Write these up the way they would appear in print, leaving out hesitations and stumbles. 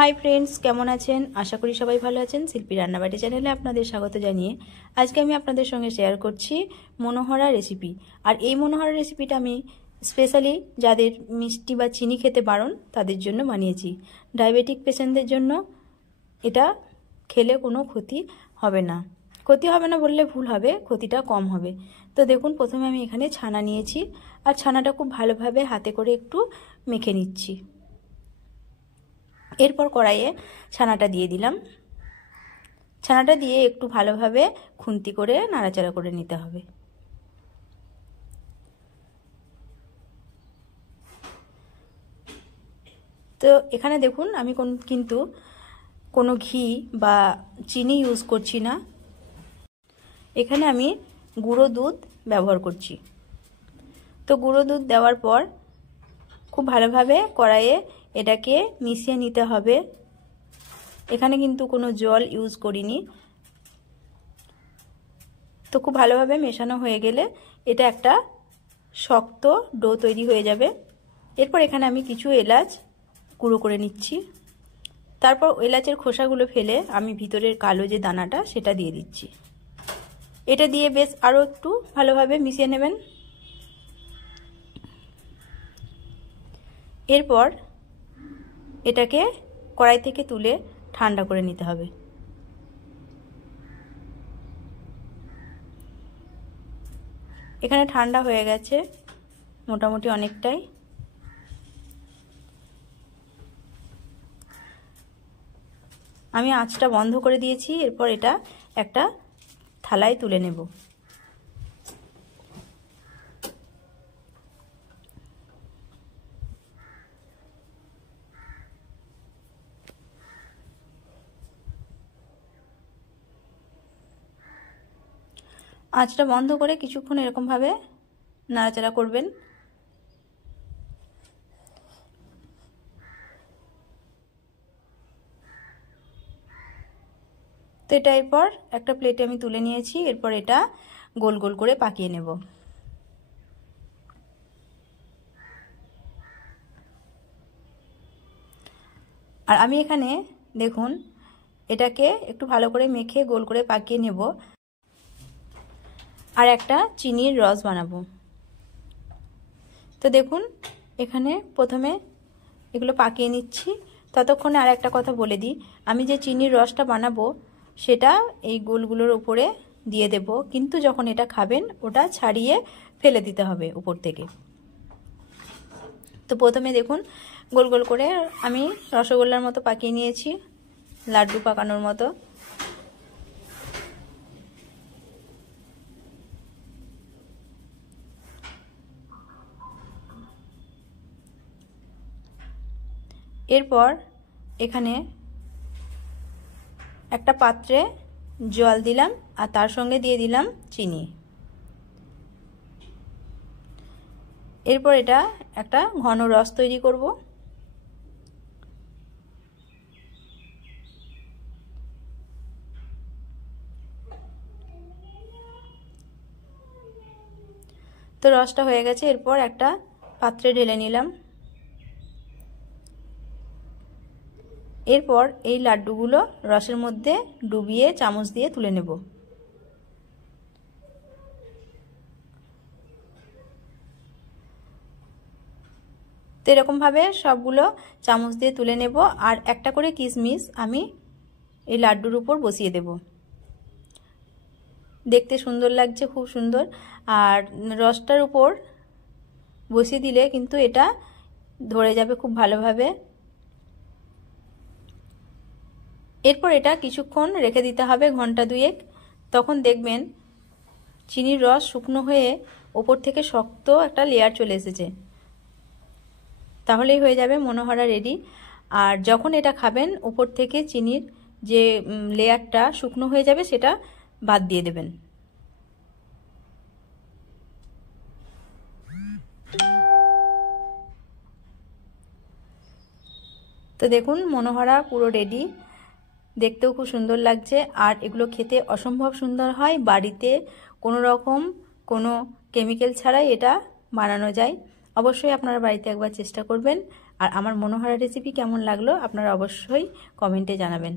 Hi friends केमन आছেন आशा करी सबाई भालो आছেন शिल्पी रान्नाबाटी चैनेले आपनादेर स्वागत जानिए आज के आमी आपनादेर संगे शेयर करछि मनोहरा रेसिपि। और এই मनोहरा रेसिपिटा आमी स्पेशली যাদের মিষ্টি বা চিনি খেতে বারণ তাদের জন্য বানিয়েছি। ডায়াবেটিক পেশেন্টদের জন্য এটা খেলে কোনো ক্ষতি হবে না বললে ভুল হবে, ক্ষতিটা কম হবে। তো দেখুন প্রথমে আমি এখানে ছানা নিয়েছি আর ছানাটা খুব ভালোভাবে হাতে করে একটু মেখে নিচ্ছি। এরপর কড়াইয়ে ছানাটা দিয়ে দিলাম। ছানাটা দিয়ে একটু ভালোভাবে খুন্তি করে নাড়াচাড়া করে নিতে হবে। তো এখানে দেখুন আমি কিন্তু কোনো ঘি বা চিনি ইউজ করছি না, এখানে আমি গুঁড়ো দুধ ব্যবহার করছি। তো গুঁড়ো দুধ দেওয়ার পর খুব ভালোভাবে কড়াইয়ে এটাকে মিশিয়ে নিতে হবে। এখানে কিন্তু কোনো জল ইউজ করিনি। তো খুব ভালোভাবে মেশানো হয়ে গেলে এটা একটা শক্ত ডো তৈরি হয়ে যাবে। এরপর এখানে আমি কিছু এলাচ গুঁড়ো করে নিচ্ছি। তারপর এলাচের খোসাগুলো ফেলে আমি ভিতরের কালো যে দানাটা সেটা দিয়ে দিচ্ছি। এটা দিয়ে বেশ আরও একটু ভালোভাবে মিশিয়ে নেবেন। এরপর এটাকে কড়াই থেকে তুলে ঠান্ডা করে নিতে হবে। এখানে ঠান্ডা হয়ে গেছে মোটামুটি অনেকটাই। আমি আঁচটা বন্ধ করে দিয়েছি। এরপর এটা একটা থালায় তুলে নেব। আঁচটা বন্ধ করে কিছুক্ষণ এরকম ভাবে নাড়াচাড়া করবেন। তো এটা এরপর একটা প্লেটে আমি তুলে নিয়েছি। এরপর এটা গোল গোল করে পাকিয়ে নেব। আর আমি এখানে দেখুন এটাকে একটু ভালো করে মেখে গোল করে পাকিয়ে নেব আর একটা চিনির রস বানাবো। তো দেখুন এখানে প্রথমে এগুলো পাকিয়ে নিচ্ছি। ততক্ষণে আর একটা কথা বলে দিই, আমি যে চিনির রসটা বানাবো সেটা এই গোলগুলোর উপরে দিয়ে দেব, কিন্তু যখন এটা খাবেন ওটা ছাড়িয়ে ফেলে দিতে হবে উপর থেকে। তো প্রথমে দেখুন গোল গোল করে আমি রসগোল্লার মতো পাকিয়ে নিয়েছি, লাড্ডু পাকানোর মতো। এরপর এখানে একটা পাত্রে জল দিলাম আর তার সঙ্গে দিয়ে দিলাম চিনি। এরপর এটা একটা ঘন রস তৈরি করব। তো রসটা হয়ে গেছে। এরপর একটা পাত্রে ঢেলে নিলাম। এরপর এই লাড্ডুগুলো রসের মধ্যে ডুবিয়ে চামচ দিয়ে তুলে নেব। তো এরকমভাবে সবগুলো চামচ দিয়ে তুলে নেব। আর একটা করে কিশমিশ আমি এই লাড্ডুর উপর বসিয়ে দেব। দেখতে সুন্দর লাগছে, খুব সুন্দর। আর রসটার উপর বসিয়ে দিলে কিন্তু এটা ধরে যাবে খুব ভালোভাবে। এরপর এটা কিছুক্ষণ রেখে দিতে হবে, ঘন্টা দুয়েক। তখন দেখবেন চিনির রস শুকনো হয়ে ওপর থেকে শক্ত একটা লেয়ার চলে এসেছে। তাহলেই হয়ে যাবে মনোহরা রেডি। আর যখন এটা খাবেন ওপর থেকে চিনির যে লেয়ারটা শুকনো হয়ে যাবে সেটা বাদ দিয়ে দেবেন। তো দেখুন মনোহরা পুরো রেডি, দেখতেও খুব সুন্দর লাগছে। আর এগুলো খেতে অসম্ভব সুন্দর হয়। বাড়িতে কোনো রকম কোনো কেমিক্যাল ছাড়াই এটা বানানো যায়। অবশ্যই আপনারা বাড়িতে একবার চেষ্টা করবেন। আর আমার মনোহরা রেসিপি কেমন লাগলো আপনারা অবশ্যই কমেন্টে জানাবেন।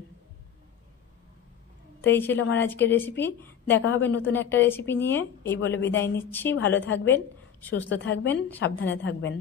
তো এই ছিল আমার আজকের রেসিপি। দেখা হবে নতুন একটা রেসিপি নিয়ে। এই বলে বিদায় নিচ্ছি। ভালো থাকবেন, সুস্থ থাকবেন, সাবধানে থাকবেন।